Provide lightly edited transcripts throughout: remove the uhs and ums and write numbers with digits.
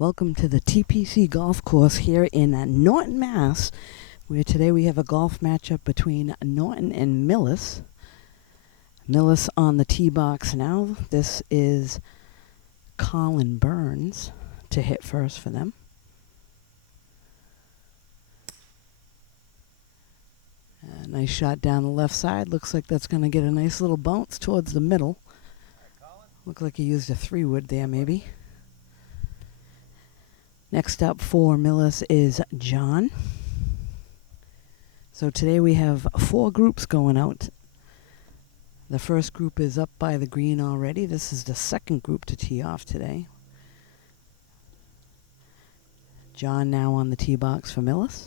Welcome to the TPC Golf Course here in Norton, Mass, where today we have a golf matchup between Norton and Millis. Millis on the tee box now. This is Colin Burns to hit first for them. A nice shot down the left side. Looks like that's going to get a nice little bounce towards the middle. Looks like he used a 3-wood there maybe. Next up for Millis is John. So today we have 4 groups going out. The first group is up by the green already. This is the second group to tee off today. John now on the tee box for Millis.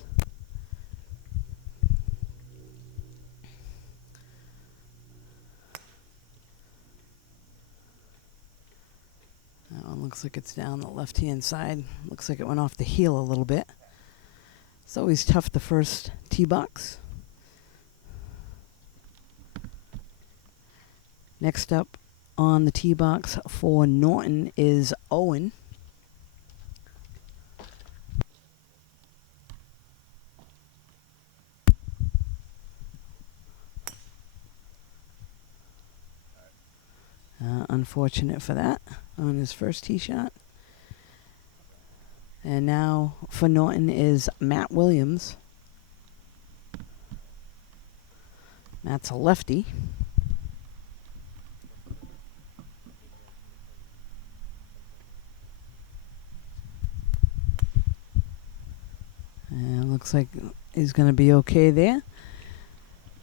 That one looks like it's down the left-hand side. Looks like it went off the heel a little bit. It's always tough, the first tee box. Next up on the tee box for Norton is Owen. Unfortunate for that on his first tee shot. And now for Norton is Matt Williams. Matt's a lefty. And looks like he's going to be okay there.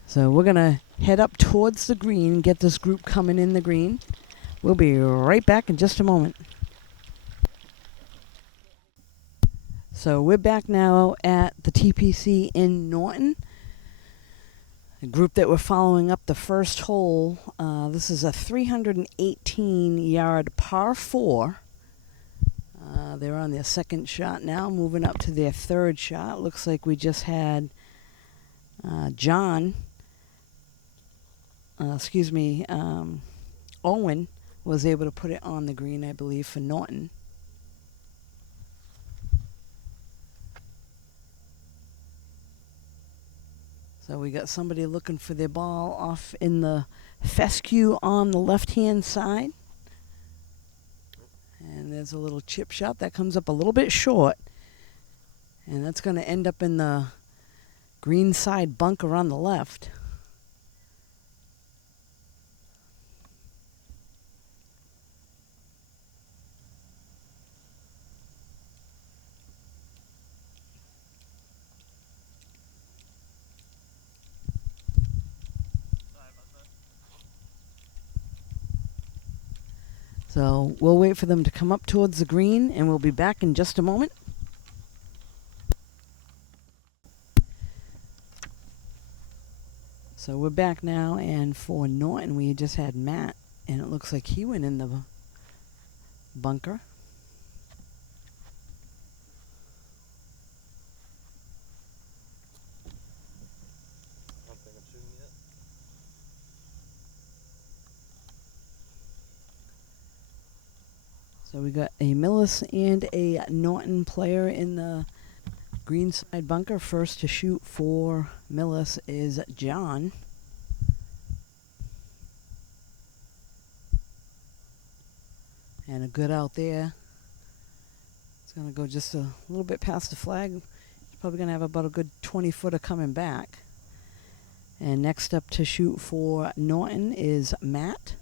So we're going to head up towards the green, get this group coming in the green. We'll be right back in just a moment. So we're back now at the TPC in Norton. The group that we're following up the first hole, this is a 318-yard par 4. They're on their second shot now, moving up to their third shot. Looks like we just had Owen was able to put it on the green, I believe, for Norton. So we got somebody looking for their ball off in the fescue on the left-hand side. And there's a little chip shot that comes up a little bit short. And that's going to end up in the green side bunker on the left. So we'll wait for them to come up towards the green, and we'll be back in just a moment. So we're back now, and for Norton, we just had Matt, and it looks like he went in the bunker. So we got a Millis and a Norton player in the green side bunker. First to shoot for Millis is John. And a good out there. It's going to go just a little bit past the flag. He's probably going to have about a good 20-footer coming back. And next up to shoot for Norton is Matt.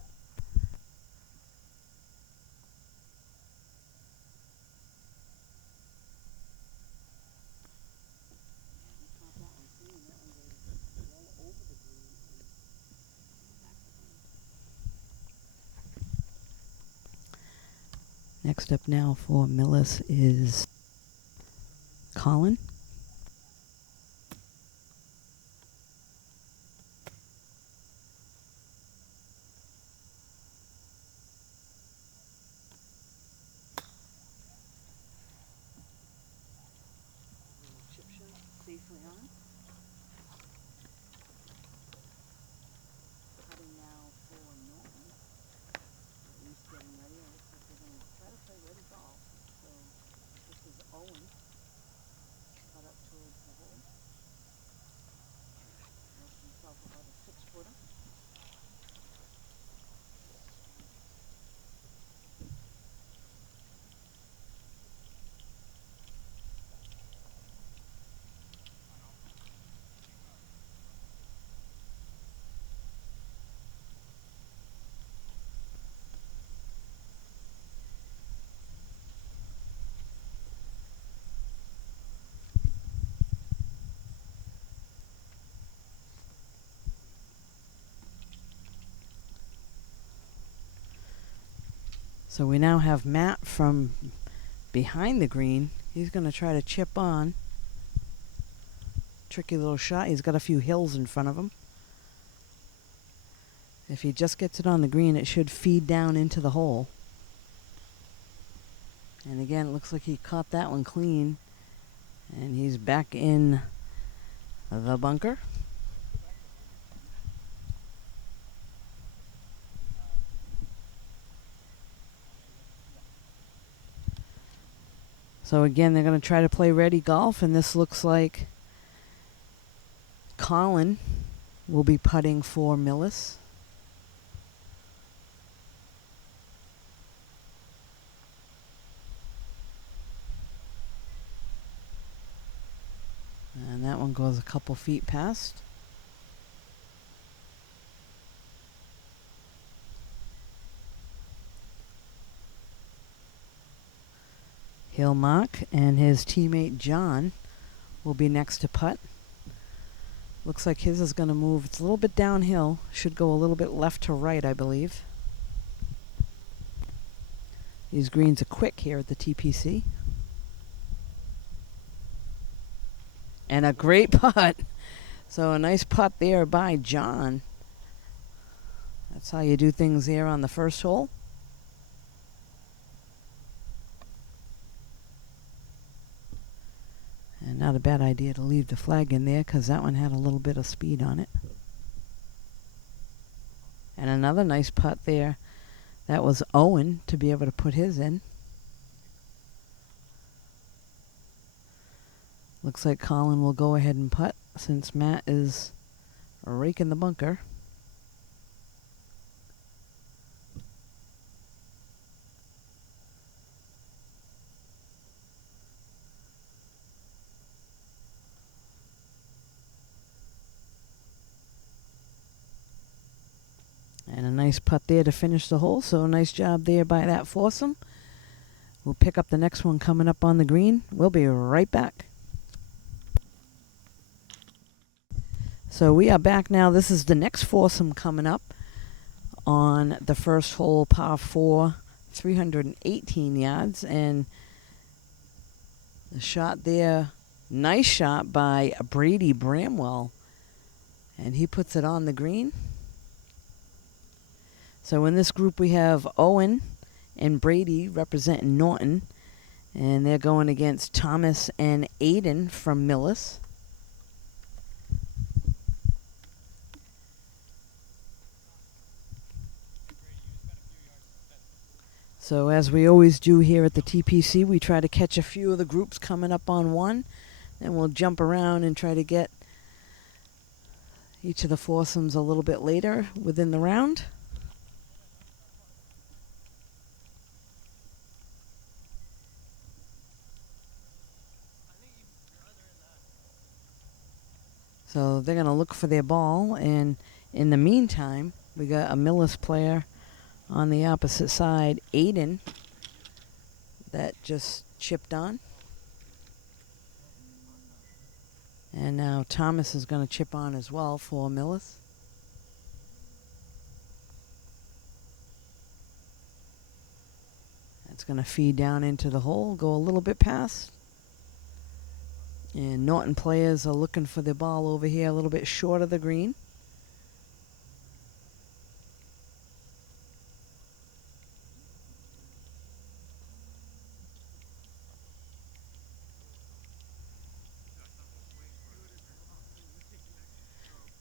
Next up now for Millis is Colin. Chip shot safely on. Cutting now for Norton. He's getting ready. It looks like they're going to try to play ready golf. So So we now have Matt from behind the green. He's going to try to chip on. Tricky little shot. He's got a few hills in front of him. If he just gets it on the green, it should feed down into the hole. And again, it looks like he caught that one clean. And he's back in the bunker. So again, they're going to try to play ready golf, and this looks like Colin will be putting for Millis. And that one goes a couple feet past. He'll mark, and his teammate John will be next to putt. Looks like his is going to move. It's a little bit downhill. Should go a little bit left to right, I believe. These greens are quick here at the TPC. And a great putt. So a nice putt there by John. That's how you do things there on the first hole. And not a bad idea to leave the flag in there because that one had a little bit of speed on it. And another nice putt there. That was Owen to be able to put his in. Looks like Colin will go ahead and putt since Matt is raking the bunker. And a nice putt there to finish the hole. So nice job there by that foursome. We'll pick up the next one coming up on the green. We'll be right back. So we are back now. This is the next foursome coming up on the first hole, par 4, 318 yards. And the shot there, nice shot by Brady Bramwell. And he puts it on the green. So in this group we have Owen and Brady representing Norton. And they're going against Thomas and Aiden from Millis. So as we always do here at the TPC, we try to catch a few of the groups coming up on one. Then we'll jump around and try to get each of the foursomes a little bit later within the round. So they're going to look for their ball, and in the meantime, we got a Millis player on the opposite side, Aiden, that just chipped on. And now Thomas is going to chip on as well for Millis. It's going to feed down into the hole, go a little bit past. And Norton players are looking for the ball over here a little bit short of the green.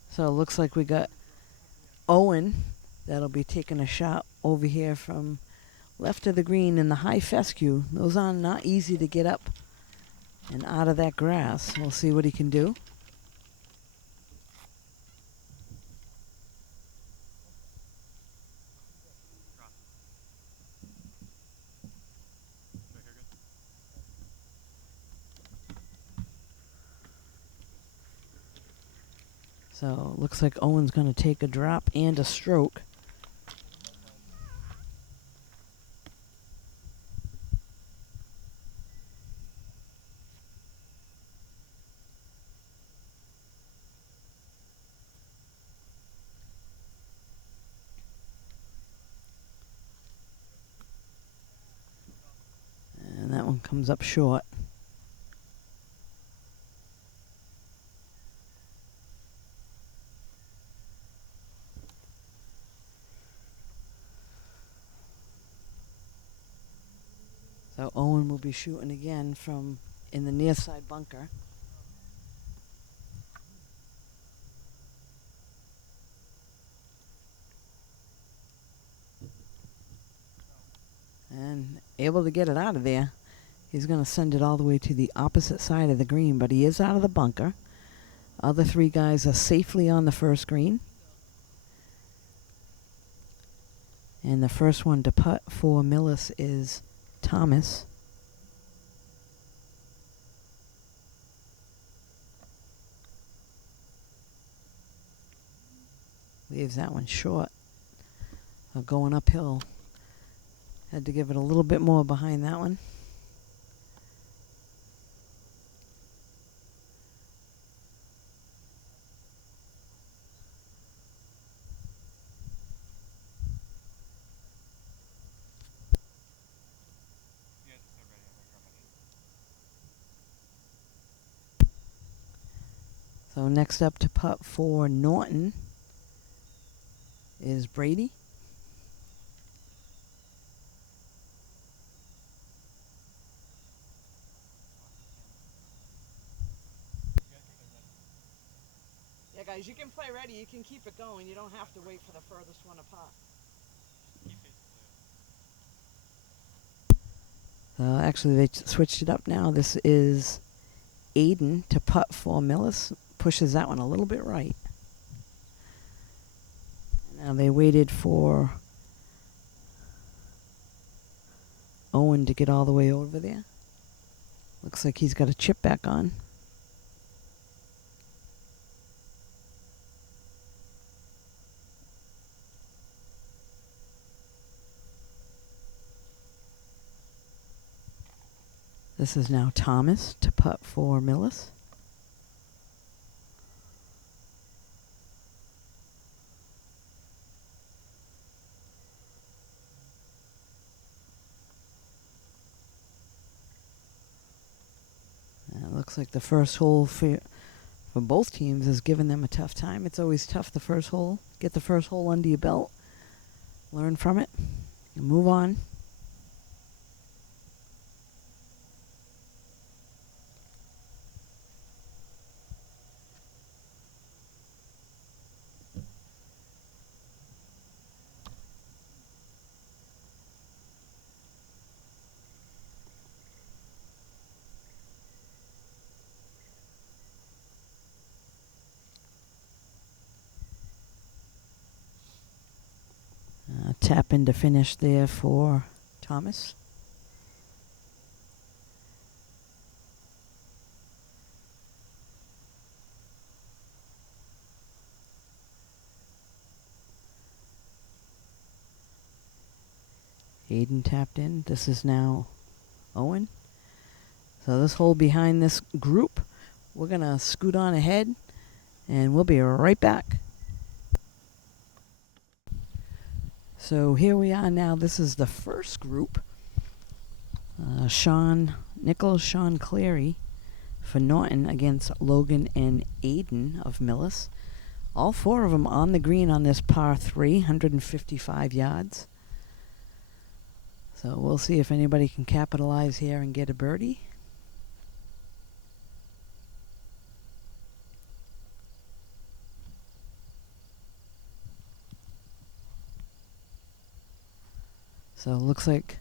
So it looks like we got Owen that'll be taking a shot over here from left of the green in the high fescue. Those are not easy to get up and out of that grass. We'll see what he can do. So it looks like Owen's going to take a drop and a stroke. Comes up short. So Owen will be shooting again from in the near side bunker. And able to get it out of there. He's going to send it all the way to the opposite side of the green, but he is out of the bunker. Other three guys are safely on the first green. And the first one to putt for Millis is Thomas. Leaves that one short. So going uphill. Had to give it a little bit more behind that one. So next up to putt for Norton is Brady. Yeah, guys, you can play ready. You can keep it going. You don't have to wait for the furthest one apart. Actually, they switched it up now. This is Aiden to putt for Millis. Pushes that one a little bit right. Now they waited for Owen to get all the way over there. Looks like he's got a chip back on. This is now Thomas to putt for Millis. Looks like the first hole for both teams has given them a tough time. It's always tough the first hole. Get the first hole under your belt. Learn from it. And move on. Tap in to finish there for Thomas. Aiden tapped in. This is now Owen. So this hole behind this group, we're going to scoot on ahead, and we'll be right back. So here we are now. This is the first group. Sean Clary for Norton against Logan and Aiden of Millis. All four of them on the green on this par 3, 155 yards. So we'll see if anybody can capitalize here and get a birdie. So it looks like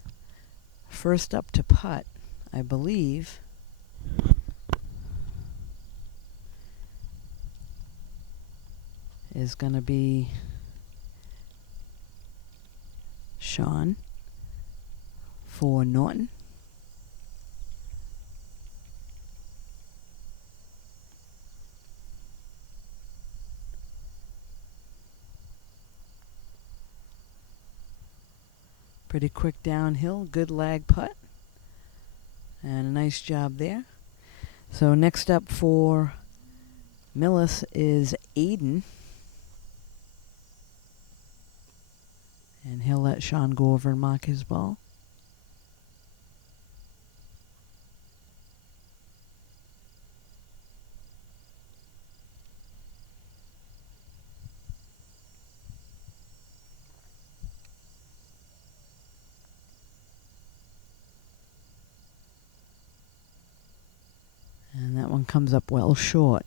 first up to putt, I believe, is going to be Sean for Norton. Pretty quick downhill, good lag putt, and a nice job there. So next up for Millis is Aiden, and he'll let Sean go over and mark his ball. one comes up well short.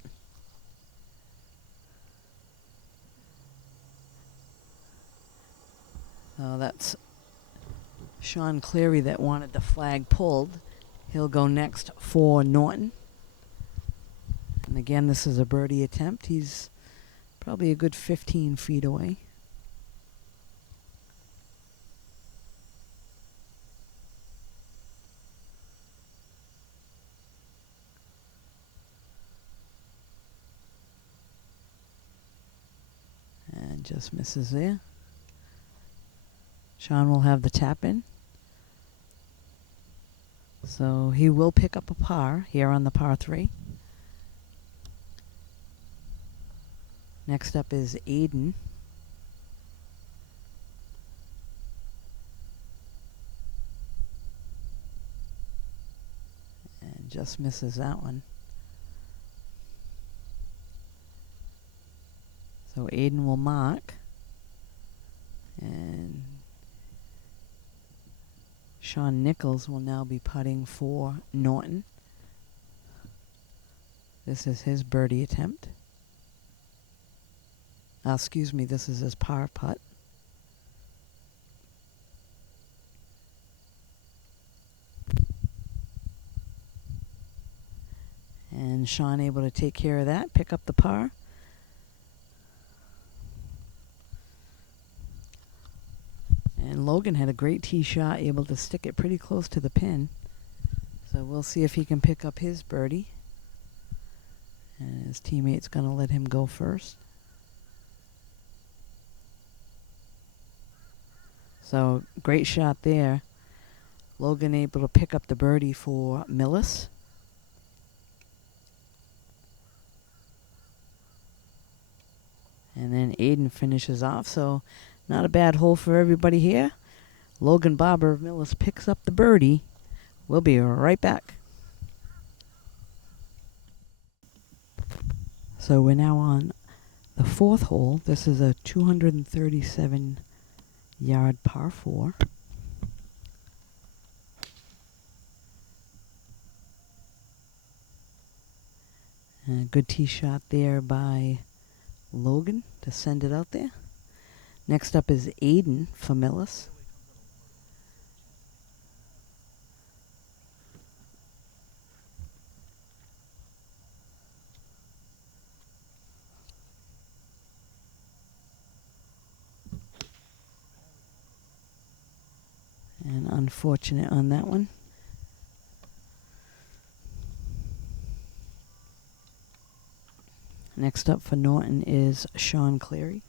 That's Sean Cleary that wanted the flag pulled. He'll go next for Norton. And again, this is a birdie attempt. He's probably a good 15 feet away. And just misses there. Sean will have the tap in. So he will pick up a par here on the par 3. Next up is Aiden. And just misses that one. So Aiden will mark. And Sean Nichols will now be putting for Norton. This is his birdie attempt. Excuse me, this is his par putt. And Sean able to take care of that, pick up the par. And Logan had a great tee shot, able to stick it pretty close to the pin. So we'll see if he can pick up his birdie. And his teammate's going to let him go first. So great shot there. Logan able to pick up the birdie for Millis. And then Aiden finishes off. So not a bad hole for everybody here. Logan Barber of Millis picks up the birdie. We'll be right back. So we're now on the 4th hole. This is a 237-yard par 4. And a good tee shot there by Logan to send it out there. Next up is Aiden for Millis. And unfortunate on that one. Next up for Norton is Sean Cleary.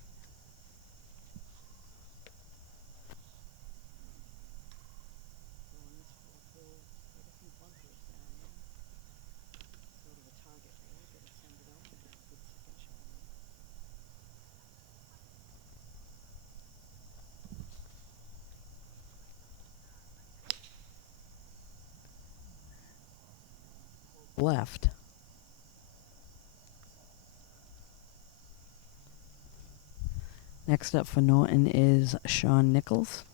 Left. Next up for Norton is Sean Nichols.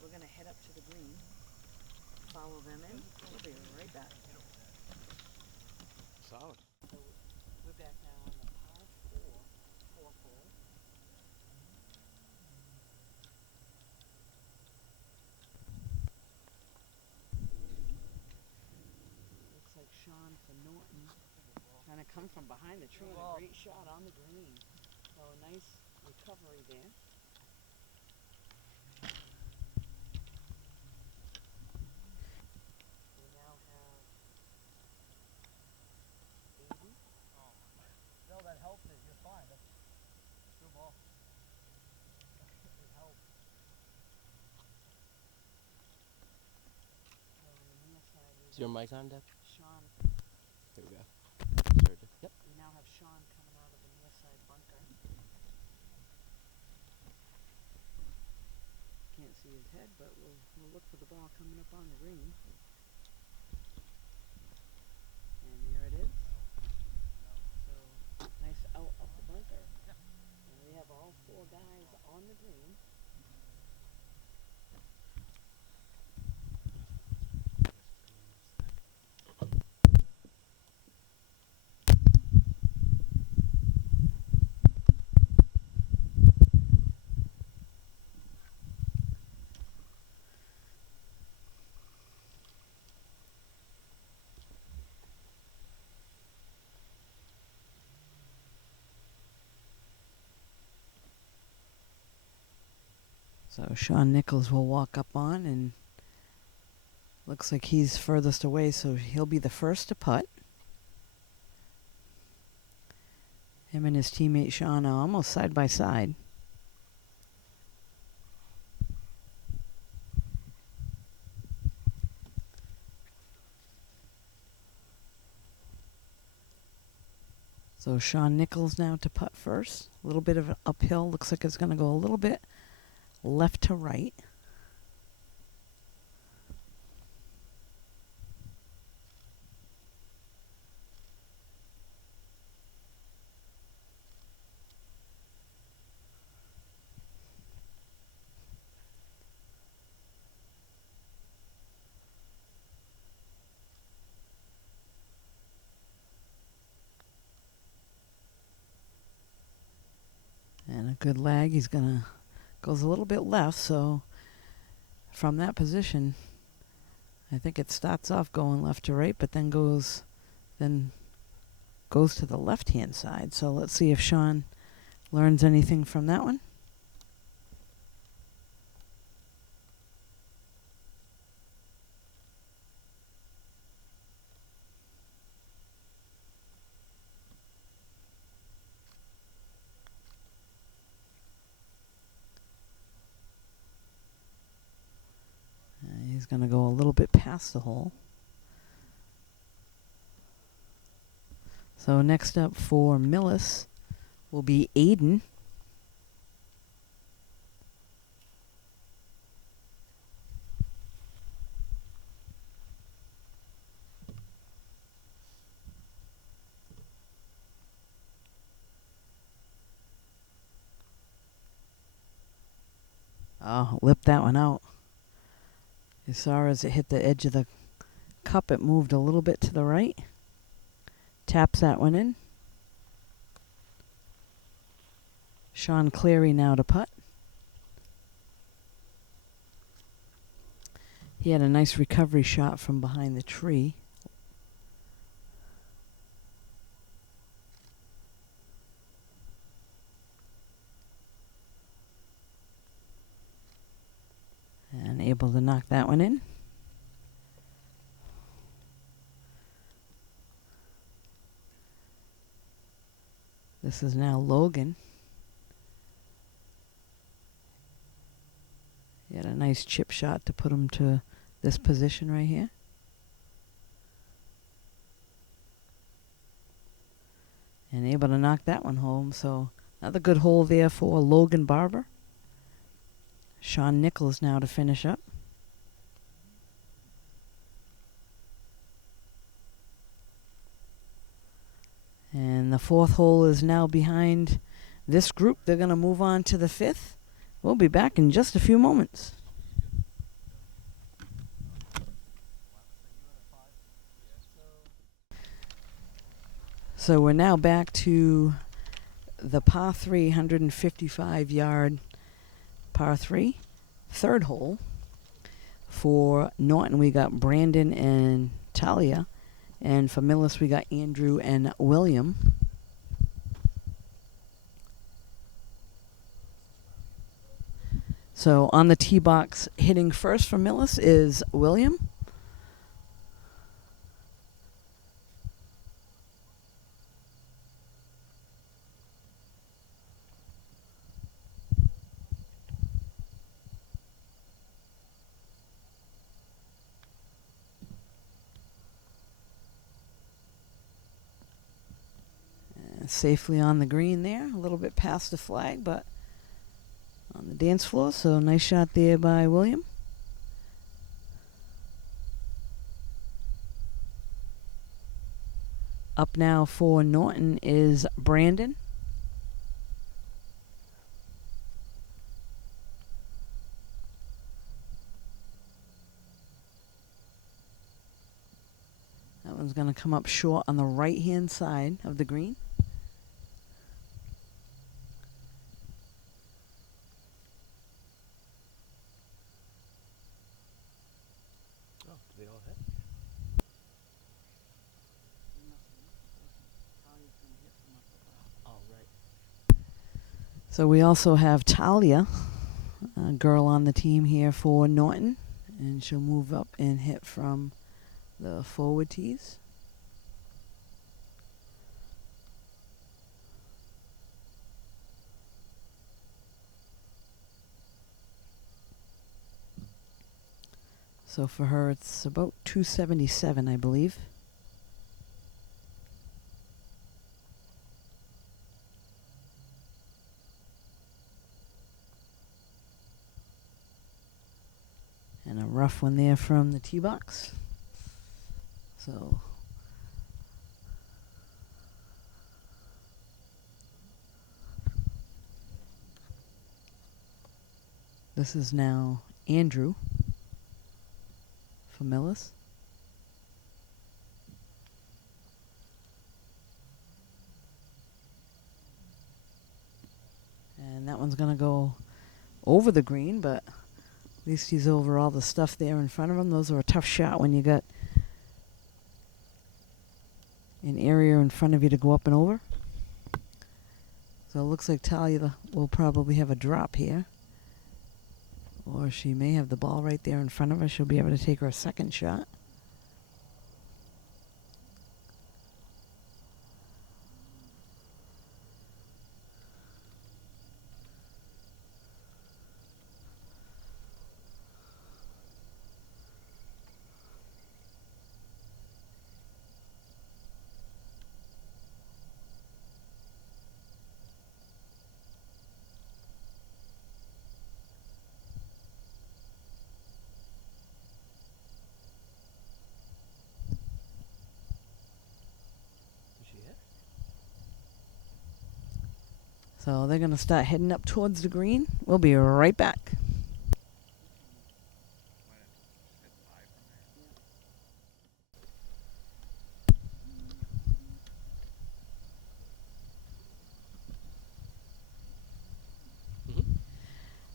We're going to head up to the green, follow them in. We'll be right back. Solid. So we're back now on the par 4, 4th hole. from behind the tree and a great shot on the green. So a nice recovery there. We now have Aiden. No, that helped it. You're fine. That's good ball. It helped. So on the near side, Is your mic on, Deb? Sean. Here we go. Started. Yep. We now have Sean coming out of the near side bunker. Can't see his head, but we'll look for the ball coming up on the green. And there it is. So nice out of the bunker. And we have all four guys on the green. So Sean Nichols will walk up on, and looks like he's furthest away, so he'll be the first to putt. Him and his teammate Sean are almost side by side. So Sean Nichols now to putt first. A little bit of an uphill. Looks like it's going to go a little bit left to right. And a good lag. He's going to goes a little bit left, so from that position, I think it starts off going left to right, but then goes to the left-hand side. So let's see if Sean learns anything from that one. He's going to go a little bit past the hole. So next up for Millis will be Aiden. Oh, lipped that one out. You saw as it hit the edge of the cup, it moved a little bit to the right. Taps that one in. Sean Cleary now to putt. He had a nice recovery shot from behind the tree. And able to knock that one in. This is now Logan. He had a nice chip shot to put him to this position right here. And able to knock that one home. So another good hole there for Logan Barber. Sean Nichols now to finish up. And the fourth hole is now behind this group. They're going to move on to the fifth. We'll be back in just a few moments. So we're now back to the par 3, 155-yard par 3, third hole. For Norton, we got Brandon and Talia. And for Millis, we got Andrew and William. So on the tee box, hitting first for Millis is William. Safely on the green there, a little bit past the flag, but on the dance floor. So nice shot there by William. Up now for Norton is Brandon. That one's going to come up short on the right-hand side of the green. Oh, did they all hit? Oh, right. So we also have Talia, a girl on the team here for Norton, and she'll move up and hit from the forward tees. So for her, it's about 277, I believe. And a rough one there from the tee box. So this is now Andrew for Millis. And that one's going to go over the green, but at least he's over all the stuff there in front of him. Those are a tough shot when you got an area in front of you to go up and over. So it looks like Talia will probably have a drop here. Or she may have the ball right there in front of her. She'll be able to take her second shot. Did she hit? So they're going to start heading up towards the green. We'll be right back.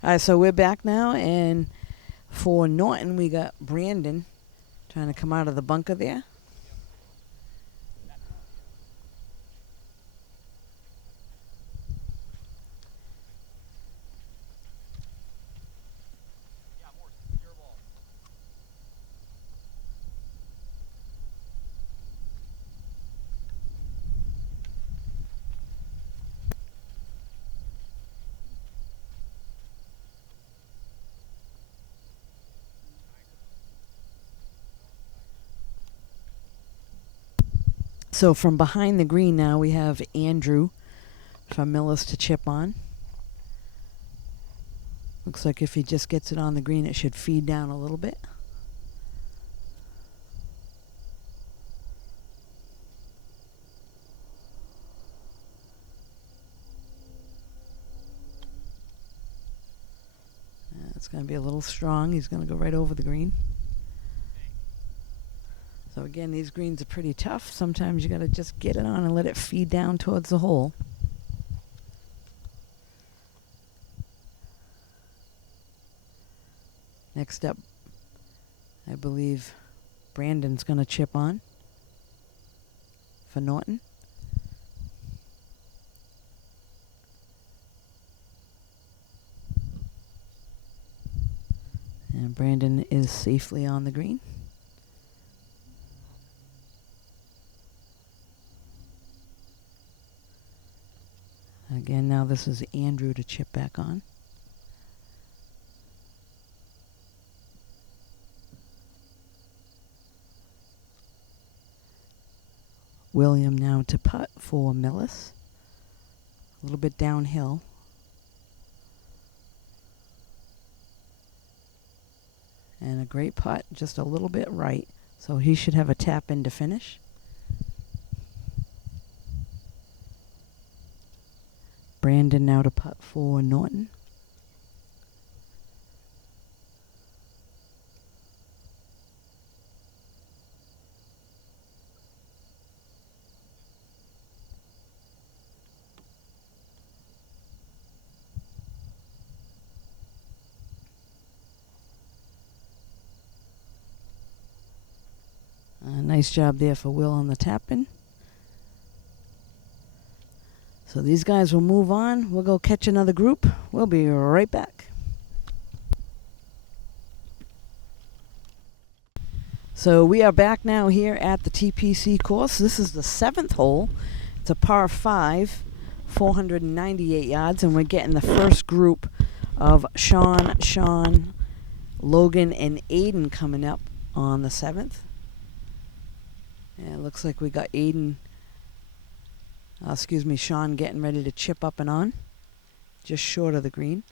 All right, so we're back now, and for Norton, we got Brandon trying to come out of the bunker there. So from behind the green now, we have Andrew from Millis to chip on. Looks like if he just gets it on the green, it should feed down a little bit. It's going to be a little strong. He's going to go right over the green. So again, these greens are pretty tough. Sometimes you got to just get it on and let it feed down towards the hole. Next up, I believe Brandon's going to chip on. for Norton. And Brandon is safely on the green. Again, now this is Andrew to chip back on. William now to putt for Millis. A little bit downhill. And a great putt, just a little bit right. So he should have a tap in to finish. Brandon now to putt for Norton. Nice job there for Will on the tap-in. So these guys will move on. We'll go catch another group. We'll be right back. So we are back now here at the TPC course. This is the 7th hole. It's a par 5, 498 yards, and we're getting the first group of Sean, Logan, and Aiden coming up on the 7th. Yeah, it looks like we got Sean getting ready to chip up and on, just short of the green.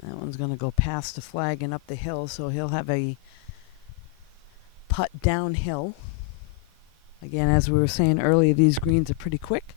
And that one's going to go past the flag and up the hill, so he'll have a putt downhill. Again, as we were saying earlier, these greens are pretty quick.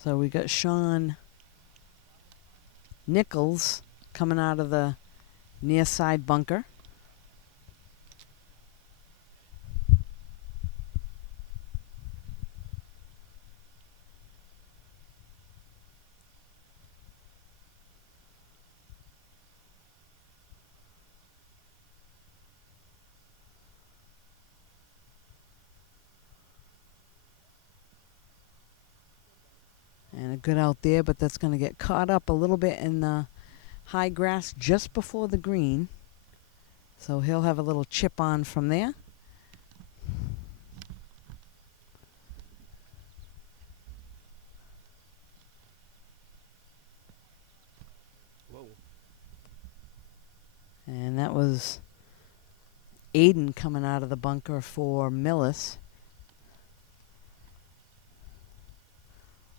So we got Sean Nichols coming out of the near side bunker. And a good out there, but that's going to get caught up a little bit in the high grass just before the green. So he'll have a little chip on from there. Whoa. And that was Aiden coming out of the bunker for Millis.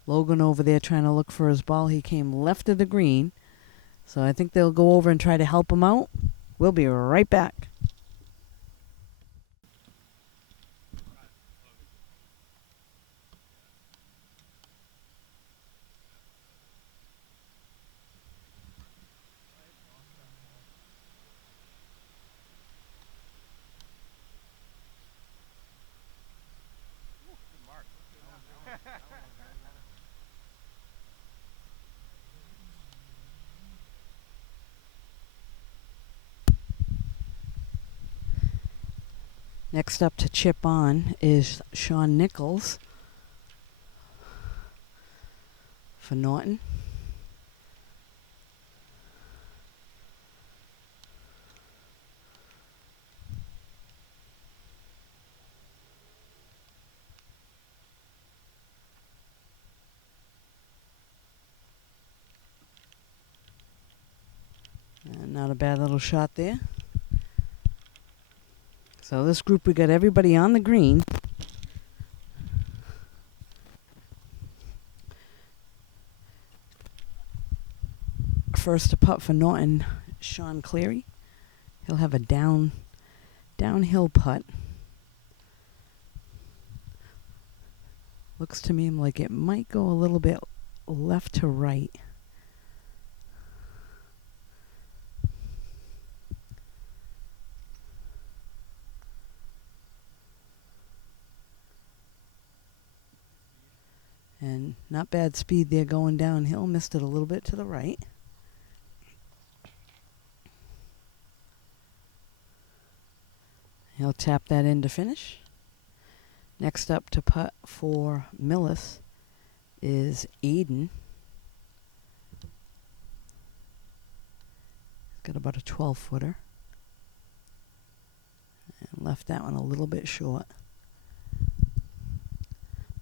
Logan over there trying to look for his ball. He came left of the green. So I think they'll go over and try to help him out. We'll be right back. Next up to chip on is Sean Nichols for Norton. And not a bad little shot there. So this group, we got everybody on the green. First to putt for Norton, Sean Cleary. He'll have a downhill putt. Looks to me like it might go a little bit left to right. Not bad speed there going downhill. Missed it a little bit to the right. He'll tap that in to finish. Next up to putt for Millis is Aiden. He's got about a 12-footer. And left that one a little bit short.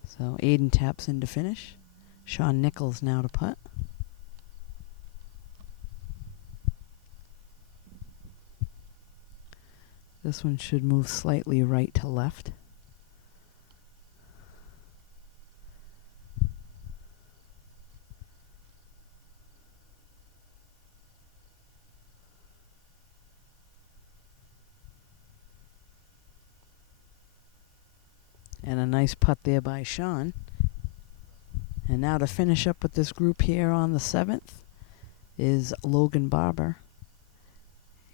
So Aiden taps in to finish. Sean Nichols now to putt. This one should move slightly right to left. And a nice putt there by Sean. And now to finish up with this group here on the 7th is Logan Barber.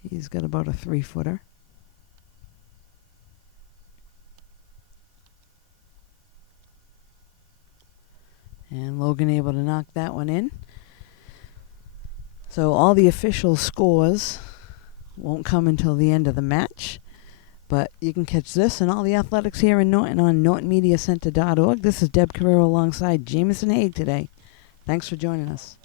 He's got about a 3-footer. And Logan able to knock that one in. So all the official scores won't come until the end of the match. But you can catch this and all the athletics here in Norton on nortonmediacenter.org. This is Deb Carrero alongside Jameson Haig today. Thanks for joining us.